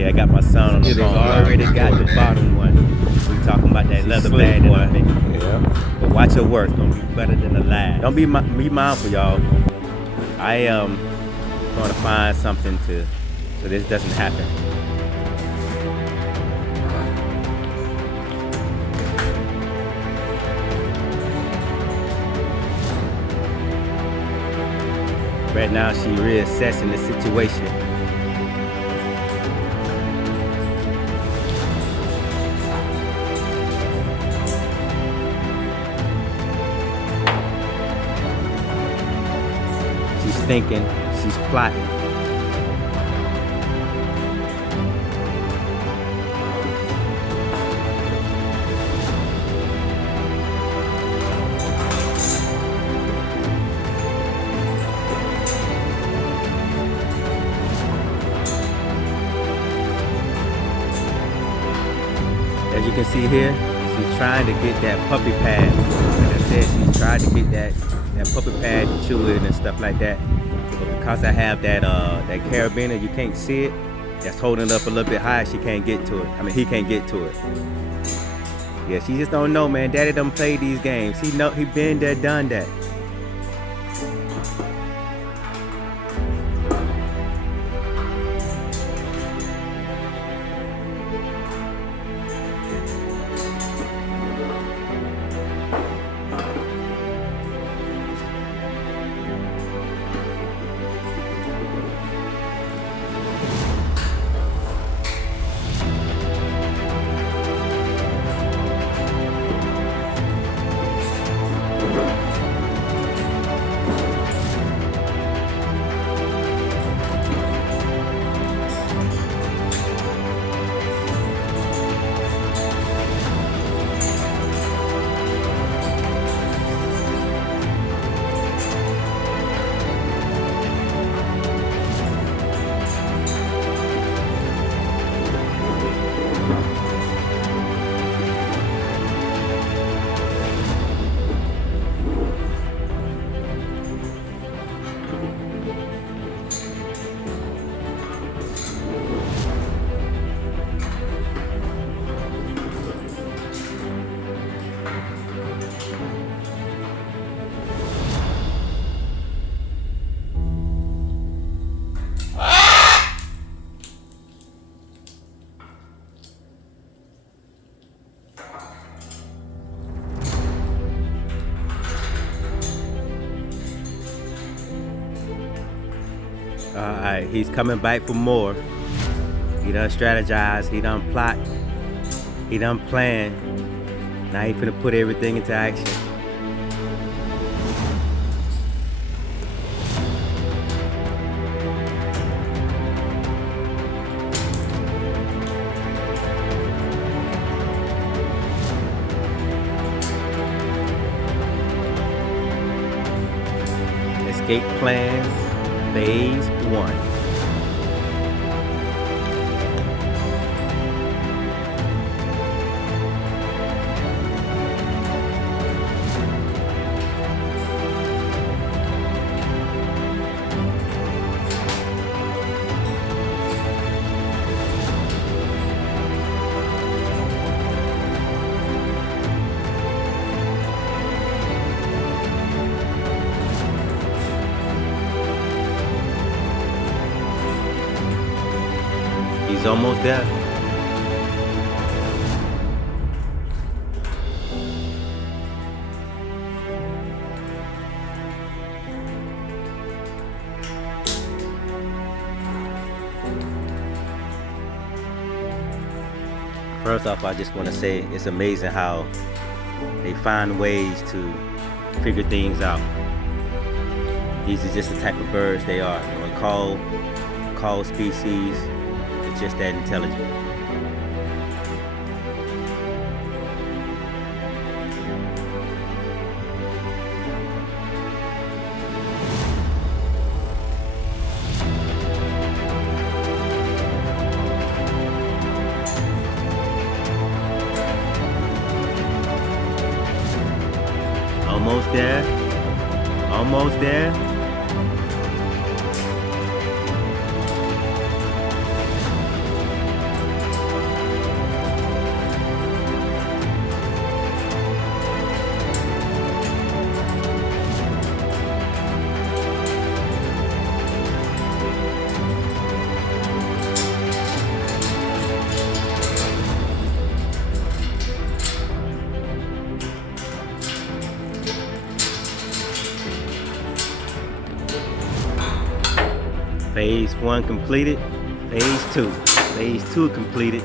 Yeah, I got my son on the phone. Already got the bottom one. We talking about that leather bag that I'm making. Yeah. But watch your work. It's gonna be better than the last. Don't be mindful, y'all. I am gonna find something so this doesn't happen. Right now, she reassessing the situation. She's thinking, she's plotting. As you can see here, she's trying to get that puppy pad. Like I said, she's trying to get that puppy pad to chew it and stuff like that. But because I have that carabiner, you can't see it. That's holding it up a little bit high. She can't get to it. I mean, he can't get to it. Yeah, she just don't know, man. Daddy done played these games. He been there, done that. Alright, he's coming back for more. He done strategized, he done plot, he done plan. Now he finna put everything into action. Escape plans, phase 1. He's almost there. First off, I just want to say it's amazing how they find ways to figure things out. These are just the type of birds they are. You know, call species. It's just that intelligent. Almost there. Almost there. Phase 1 completed. Phase 2. Phase 2 completed.